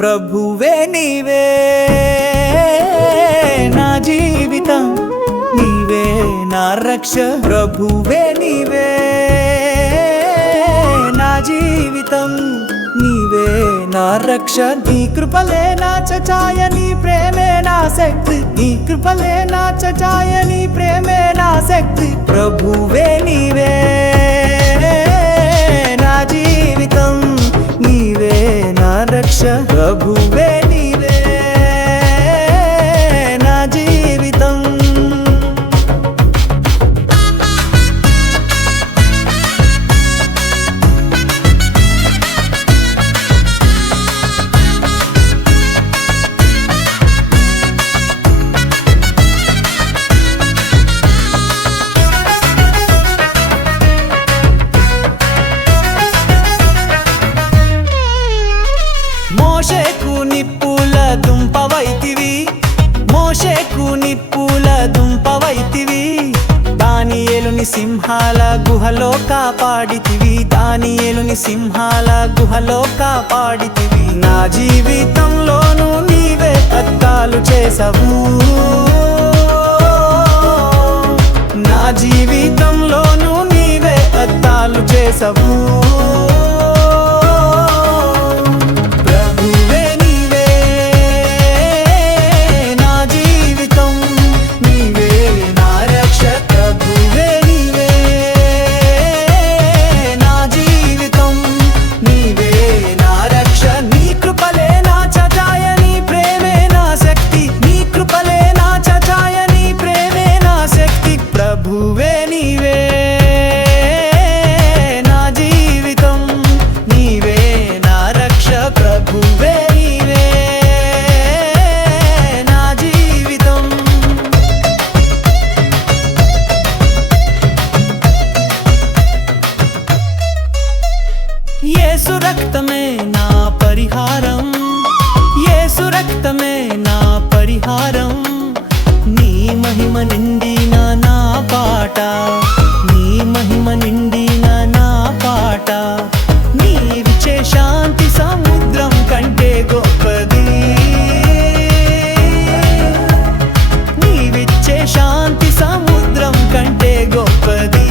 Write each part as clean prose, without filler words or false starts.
ప్రభువే నీవే నా జీవితం, నీవే నా రక్ష. ప్రభువే నీవే నా జీవితం, నీవే నా రక్ష. నీ కృపలే నా చచాయ, నీ ప్రేమే నా శక్తి. నీ కృపలే నా చచాయ, నీ ప్రేమే నా శక్తి. ప్రభువే నీవే నా జీవితం, నీవే నా రక్ష. ప్రభువే నీవే నా జీవితం. మోషేకు నిప్పుల దుంపవైతివి, మోషేకు నిప్పుల దుంపవైతివి. దానియేలుని సింహాల గుహలో కాపాడితివి, దానియేలుని సింహాల గుహలో కాపాడితివి. నా జీవితంలోనూ నీవే అద్భుతాలు చేసావు, నా జీవితంలోనూ నీవే అద్భుతాలు చేసావు. ప్రభువే నీవే నా జీవితం, నీవే నా రక్ష. ప్రభువే నీవే నా జీవితం. యేసు రక్తమే నా పరిహారం, యేసు రక్తమే నా పరిహారం. నీ మహిమ నిండిన నా పాట, నీ మహిమ నిండిన నా పాట. నీవిచ్చే శాంతి సముద్రం కంటే గొప్పది, నీవిచ్చే శాంతి సముద్రం కంటే గొప్పది.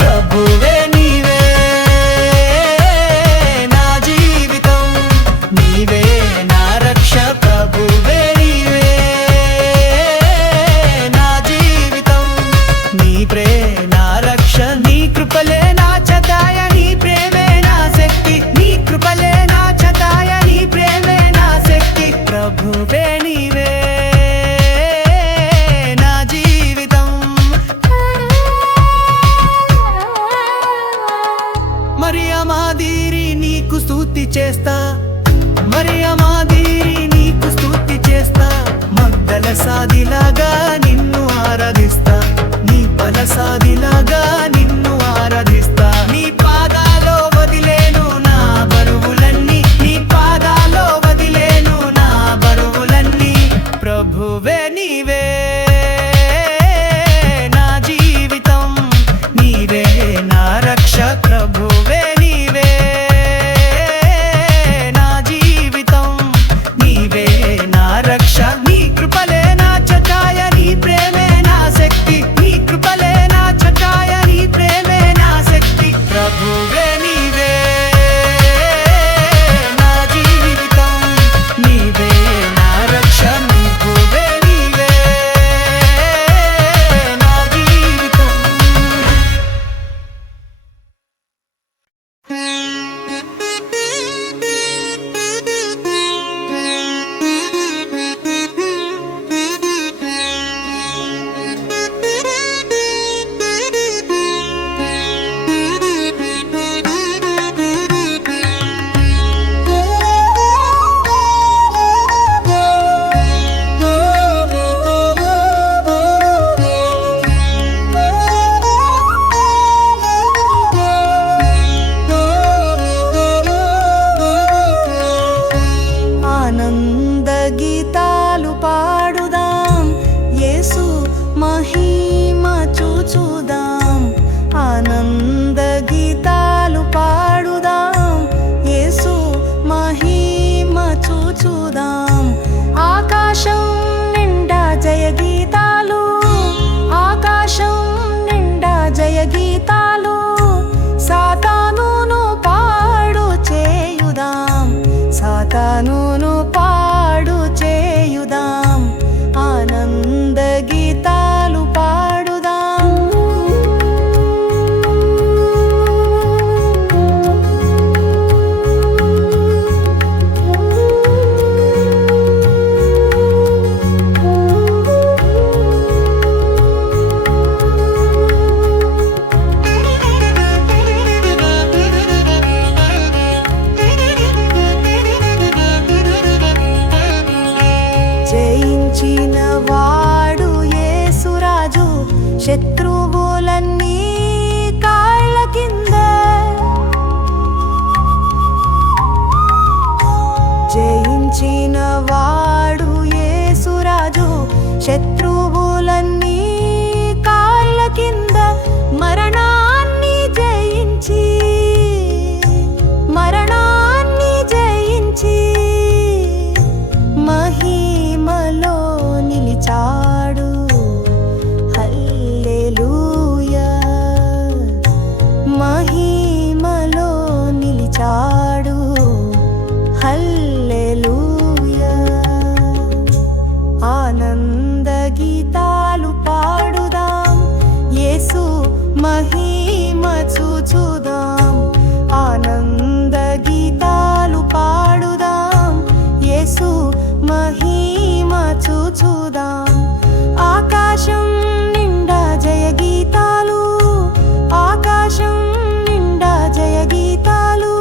ప్రభువే నీవే నా జీవితం, నీవే నా రక్ష. ప్రభువే నీవే నా జీవితం, నీ ప్రేమ నా రక్ష. నీ కృపలే నా చతాయ, నీ ప్రేమే నా శక్తి. నీ కృపలే నా చతాయ, నీ ప్రేమే నా శక్తి. ప్రభువే నీవే నా జీవితం. మరియా మాదిరి నీకు స్తుతి చేస్తా, మరియా మాదిరి నీకు స్తుతి చేస్తా. మగ్దల సాదిలాగా నిన్ను ఆరాధిస్తా, నీ బలసాదిలాగా నిన్ను ఆరాధిస్తా. నీ పాదాలో వదిలేను నా బరువులన్నీ, నీ పాదాలో వదిలేను నా బరువులన్నీ. ప్రభువే నీవే నా జీవితం, నీవే నా రక్ష. ప్రభువే నీవే నా జీవితం, నీవే నా రక్ష. నీ కృపలే నా చటాయ, నీ ప్రేమే నా శక్తి. నీ కృపలే నా చటాయ, నీ ప్రేమే శత్రువులన్నీ కాళ్ళ కింద. జయించిన వాడు యేసురాజు, శత్రువులన్నీ కాళ్ళ కింద. మరణాన్ని జయించి, మరణాన్ని జయించి మహిమలో నిలిచాడు. హల్లెలూయా, మహిమలో నిలిచాడు. హల్లెలూయా. ఆనంద గీతాలు పాడుదాం, యేసు మహిమ చూచుదాం. ఆనంద గీతాలు పాడుదాం, యేసు మహిమ చూచుదాం. ఆకాశం నిండా జయ గీతాలు, ఆకాశం నిండా జయ గీతాలు.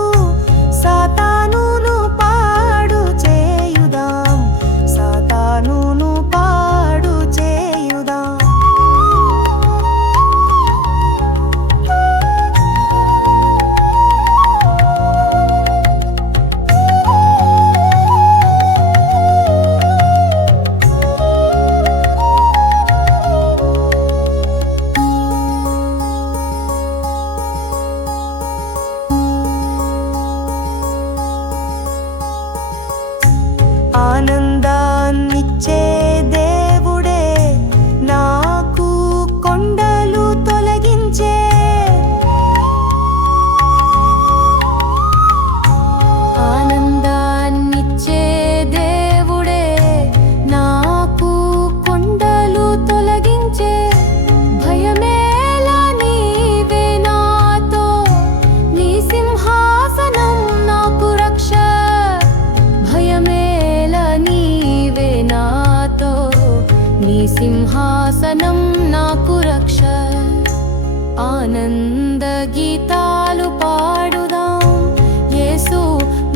సాతానును పాడు చేయుదాం, సాతానును పాడు చేయుదాం. ఆనందాన్నిచ్చే దేవుడే, నాకు కొండలు తొలగించే. ఆనందాన్నిచ్చే దేవుడే, నాకు కొండలు తొలగించే. భయమేలా నీవే నాతో, నీ సింహాసనం నాకు రక్ష. భయమేలా నీవే నాతో, నీ సింహాసనం నాకు రక్ష. ఆనంద గీతాలు పాడుదాం, యేసు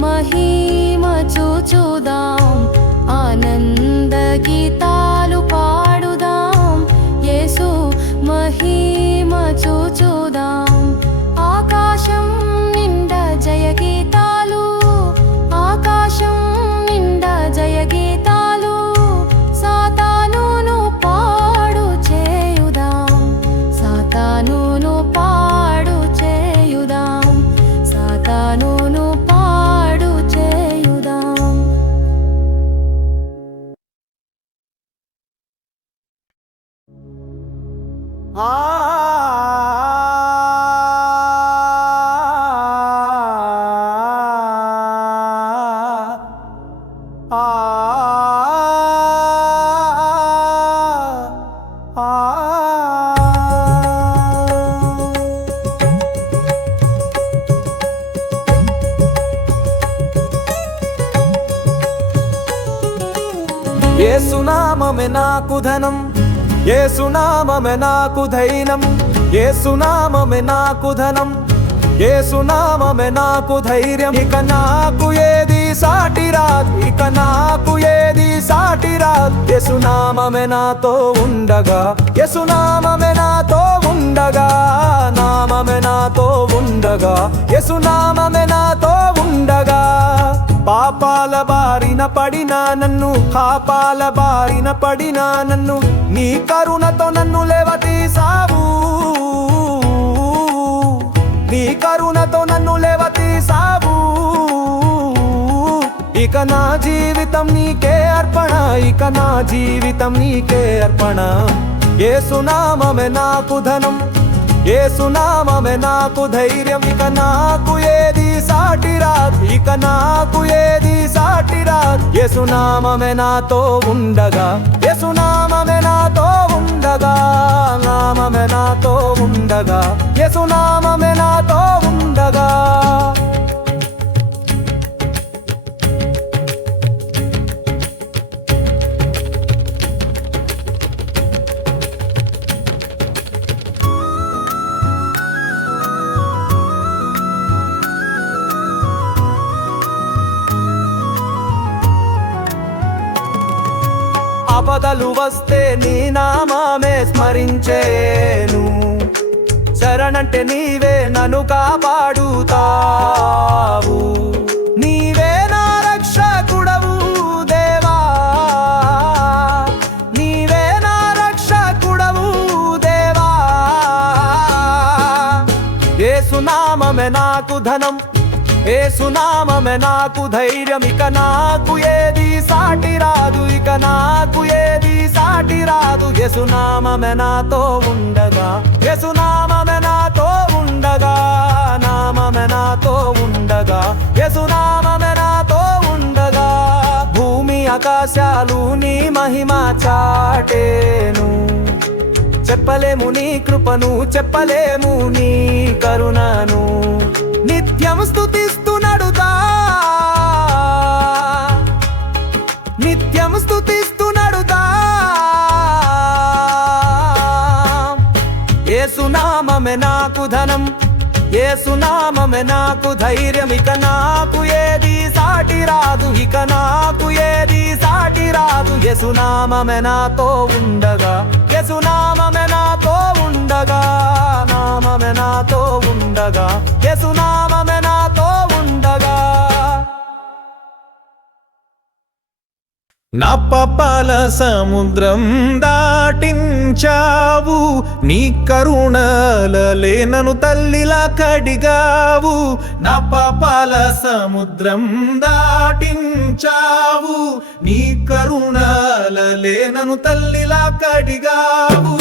మహిమ చూచుదాం. ఆనంద గీతాలు పాడుదాం, యేసు మహిమ చూచుదాం. ఆకాశం నిండా జయ గీతాలు, ఆకాశం నిండా జయ గీతాలు. సాతానును పాడు చేయుదాం, సాతానును పాడు చేయుదాం. సాతానును పాడు చేయుదాం. ఆ ఆ యేసునామమే నాకు ధనం, యేసునామమే నాకు ధైర్యం. యేసునామమే నాకు ధనం, యేసునామమే నాకు ధైర్యం. ఇక నాకు ఏది సాటి రాదు, ఇక నాకు ఏది సాటి రాదు. యేసునామమే నాతో ఉండగా, యేసునామమే నాతో ఉండగా, నామమే నాతో ఉండగా, యేసునామమే నాతో ఉండగా. పాపాల బారిన పడిన నన్ను, పాపాల బారిన పడిన నన్ను, నీ కరుణతో నన్ను లేవతీసావు, నీ కరుణతో నన్ను లేవతీసావు. ఇక నా జీవితం నీకే అర్పణ, ఇక నా జీవితం నీకే అర్పణ. యేసునామమే నాకు ధనం, యేసునామమే నాకు ధైర్యం. ఇక నాకు ఏది సాటి రాదు, ఇక నాకు ఏది సాటి రాదు. యేసునామమే నాతో ఉండగా, యేసునామమే నాతో ఉండగా, నామమే నాతో ఉండగా, యేసునామమే నాతో ఉండగా. ఆపదలు వస్తే నీ నామమే స్మరించేను. శరణంటే నీవే నన్ను కాపాడుతావు. నీవే నా రక్షకుడవు దేవా, నీవే నా రక్షకుడవు దేవా. యేసునామమే నాకు ధనం, యేసునామమే నాకు ధైర్యం. ఇక నాకు ఏది సాటి రాదు, ఇక నాకు ఏది సాటి రాదు. యేసునామమే నాతో ఉండగా, యేసునామమే నాతో ఉండగా, నామమే నాతో ఉండగా, యేసునామమే నాతో ఉండగా. భూమి ఆకాశాలు నీ మహిమ చాటేను. చెప్పలేము నీ కృపను, చెప్పలేము నీ కరుణను. నిత్యం స్తుతిస్తూ నడుదా, నిత్యం స్తుతిస్తూ నడుదా. యేసునామమే నాకు ధనం, యేసునామమే నాకు ధైర్యం. ఇక నాకు ఏది సాటి రాదు, ఇక నాకు ఏది సాటి రాదు. యేసునామమే నాతో ఉండగా, యేసునామమే నాతో ఉండగా, నామమే నాతో ఉండగా, యేసునామమే నాతో ఉండగా. నా పాపాల సముద్రం దాటించావు, నీ కరుణలలే నన్ను తల్లిలా కడిగావు. నా పాపాల సముద్రం దాటించావు, నీ కరుణలలే నన్ను తల్లిలా కడిగావు.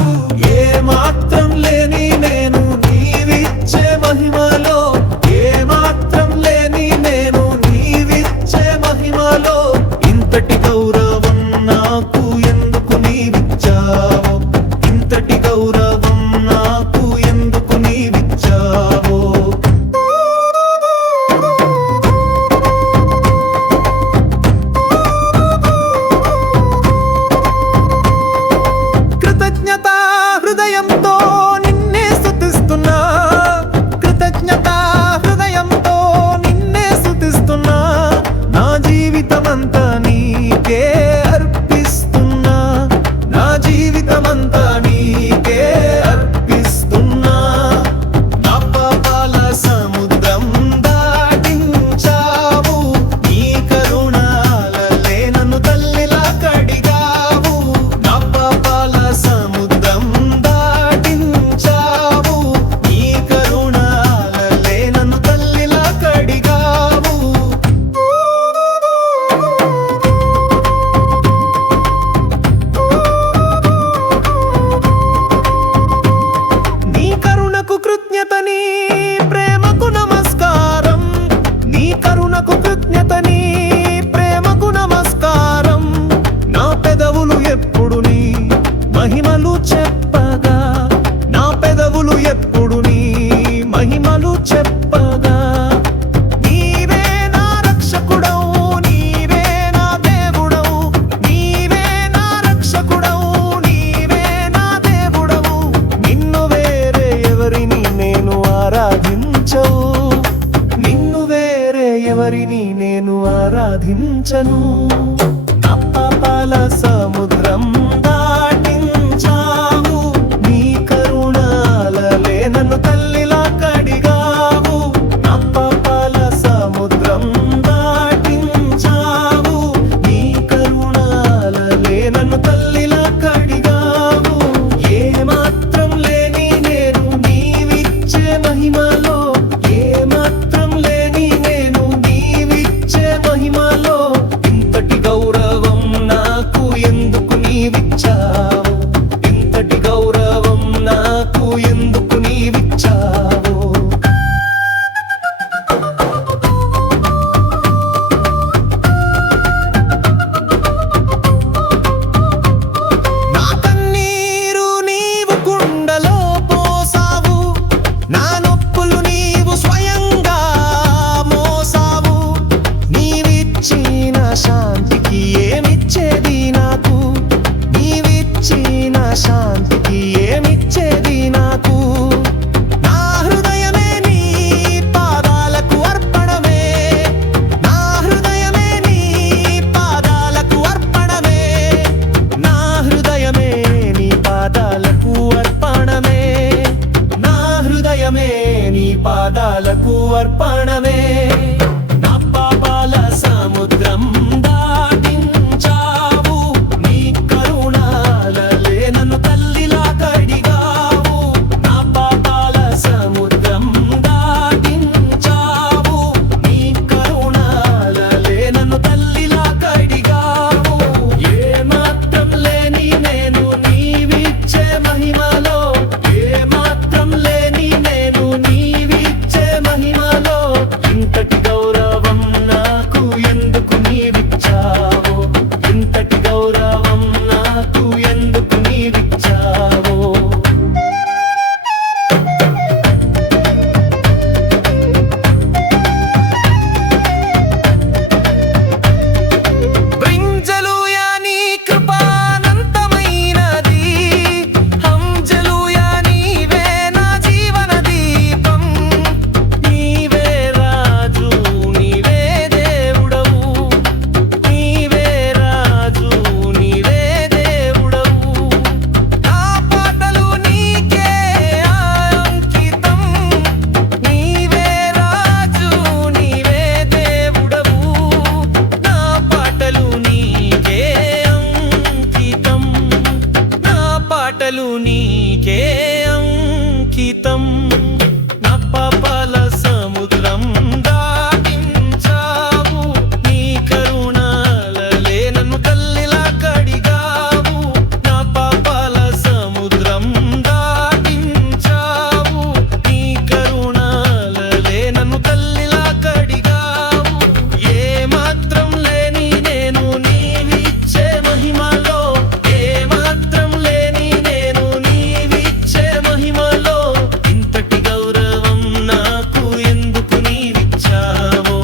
ఏ మాత్రం లేని నేను నీవిచ్చే మహిమలో, ఏ మాత్రం లేని నేను నీవిచ్చే మహిమలో. ఇంతటి గౌరవం నాకు ఎందుకు నీవిచ్చావో, ఇంతటి గౌరవం నాకు ఎందుకు నీవిచ్చావో. కృతజ్ఞతా హృదయంతో నిన్నే స్తుతిస్తున్నా, కృతజ్ఞతా హృదయంతో నిన్నే స్తుతిస్తున్నా. నా జీవితమంతా నీకే అర్పిస్తున్నా, నా జీవితమంతా నీకే అర్పిస్తున్నా. నా పాపాల సముద్రం దాటించావు, నీ కరుణలలే నన్ను తల్లిలా కడిగావు. నా పాపాల సముద్రం దాటించావు, నీ కరుణలలే నన్ను తల్లిలా కడిగావు. నీ కరుణకు కృతజ్ఞతని, ప్రేమకు నమస్కారం. నీ కరుణకు కృతజ్ఞతని, ప్రేమకు నమస్కారం. నా పెదవులు ఎప్పుడు నీ మహిమలు చెప్పగా, నా పెదవులు ఎప్పుడు నీ మహిమలు చెప్పగా. నీవే నా రక్షకుడవు, నీవే నా దేవుడవు, నీవే నా రక్షకుడవు, నీవే నా దేవుడవు. నిన్ను వేరే ఎవరిని నేను ఆరాధించవు, నిన్ను వేరే ఎవరిని నేను ఆరాధించను. నా పాపాల సముద్రం దాటించావు, నీ కరుణలలే నన్ను తల్లిలా కడిగావు. నా పాపాల సముద్రం దాటించావు, నీ కరుణలలే నన్ను తల్లిలా కడిగావు. ఏ మాత్రం లేని నేను నీవిచ్చే మహిమలో, ఏ మాత్రం లేని నేను నీవిచ్చే మహిమలో. ఇంతటి గౌరవం నాకు అర్పణమే. నా పాపాల సముద్రం దాటించావు, నీ కరుణాలలే నన్ను తల్లిలా కడిగావు. నా పాపాల సముద్రం దాటించావు, నీ కరుణాలలే నన్ను తల్లిలా కడిగావు. ఏ మాత్రం లేని నేను నీవిచ్చే మహిమలో, ఏ మాత్రం లేని నేను నీవిచ్చే మహిమలో, ఇంతటి గౌరవం నాకు ఎందుకు నీవిచ్చావో, ఇంతటి గౌరవం నాకు ఎందుకు నీవిచ్చావో. బ్రింజలుయా నీ కృపానంతమైనది, హంజలుయా నీవే నా జీవన దీపం. నీవే రాజు నీవే దేవుడవు, నీవే రాజు నీవే దేవుడవు. నా పాటలు నీకే అంకితం, నీవే రాజు నీవే దేవుడవు. నా పాటలు నీకే అంకితం, నా పాటలు నీకే అంకితం. నా పాపాల సముద్రం దాటించావు, నీ కరుణాలలే నన్ను తల్లిలా కడిగావు. నా పాపాల సముద్రం దాటించావు, నీ కరుణాలలే నన్ను తల్లిలా కడిగావు. ఏ మాత్రం లేని నేను నీవిచ్చే మహిమలో, ఏ మాత్రం లేని నేను నీవిచ్చే మహిమలో, ఇంతటి గౌరవం నాకు ఎందుకు నీవిచ్చావో,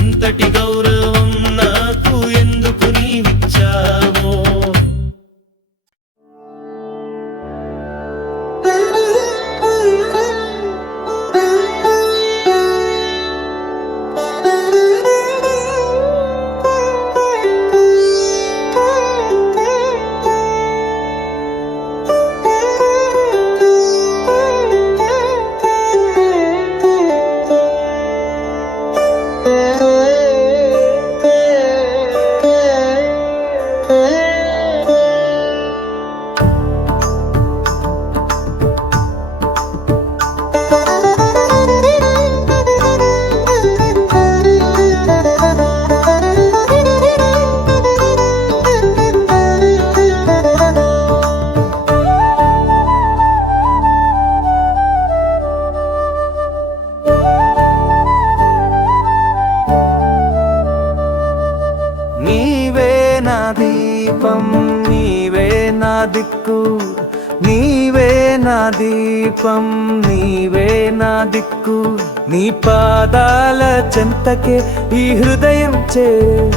ఇంతటి గౌరవం నాకు ఎందుకు నీవిచ్చావో. నీవే నా దీపం, నీవే నా దిక్కు, నీవే నా దీపం, నీవే నా దిక్కు. నీ పాదాల చెంతకే ఈ హృదయం చేరే,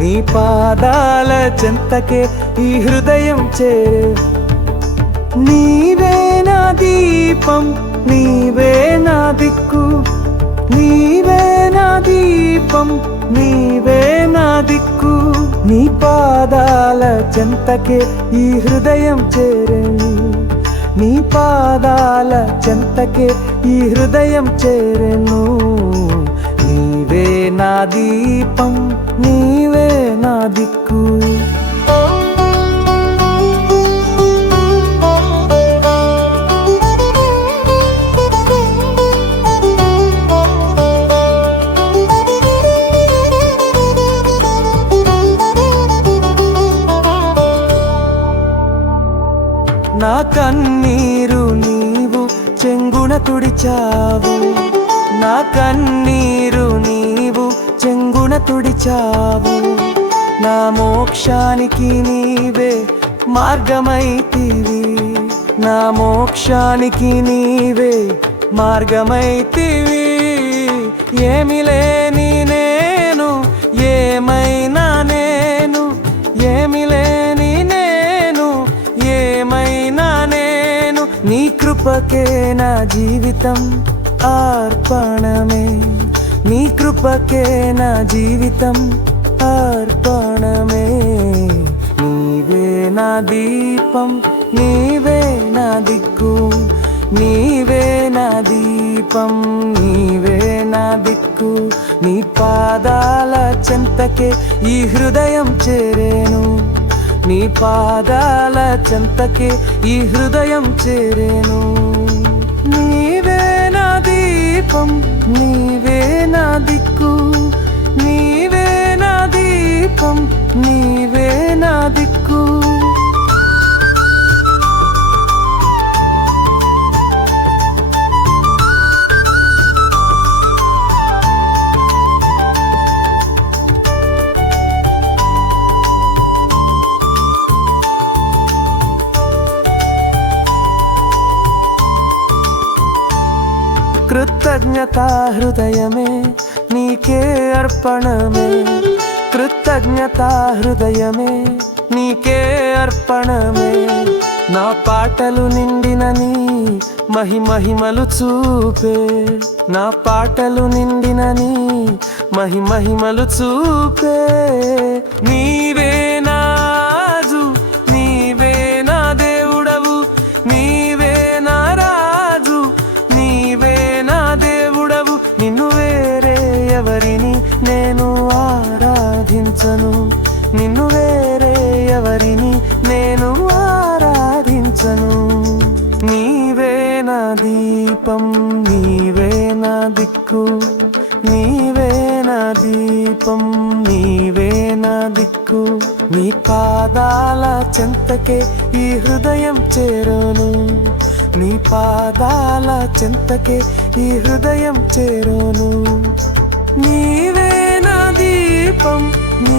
నీ పాదాల చెంతకే ఈ హృదయం చేరే. నీవే నా దీపం, నీవే నా దిక్కు, నీవే నా దీపం, నీవే నా దిక్కు. నీ పాదాల చెంతకే ఈ హృదయం చేరెను, నీ పాదాల చెంతకే ఈ హృదయం చేరెను. నీవే నా దీపం, నీవే నా దిక్కు. నా కన్నీరు నీవు చెంగున తుడిచావు, నా కన్నీరు నీవు చెంగున తుడిచావు. నా మోక్షానికి నీవే మార్గమైతివి, నా మోక్షానికి నీవే మార్గమైతివి. ఏమి లేని నేను ఏమైనా నేను, ఏమి లేని నేను ఏమైనా నేను. నీ కృపకే నా జీవితం అర్పణమే, నీ కృపకే నా జీవితం అర్పణమే. నీవే నా దీపం, నీవే నా దిక్కు, నీవే నా దీపం నీవే నా దిక్కు నీ పాదాల చెంతకే ఈ హృదయం చేరేను నీ పాదాల చెంతకే ఈ హృదయం చేరేను నీవే నా దీపం నీవే నా దిక్కు నీవే నా దీపం నీవే నా దిక్కు కృతజ్ఞతా హృదయమే నీకే అర్పణమే కృతజ్ఞతా హృదయమే నీకే అర్పణమే నా పాటలు నిండిన నీ మహిమలు చూపే నా పాటలు నిండిన నీ మహిమలు చూపే నీవే నాజు నీవే నా దేవుడవు నీవే నా రాజు నీవే నా దేవుడవు నిన్ను వేరే ఎవరిని నేను ఆరాధించను నిన్ను వేరే ఎవరిని నేను ఆరాధించను నీవే నా దీపం నీవే నా దిక్కు నీవే నా దీపం నీవే నా దిక్కు నీ పాదాల చెంతకే ఈ హృదయం చేరును నీ పాదాల చెంతకే ఈ హృదయం చేరును నీవే నా దీపం నీ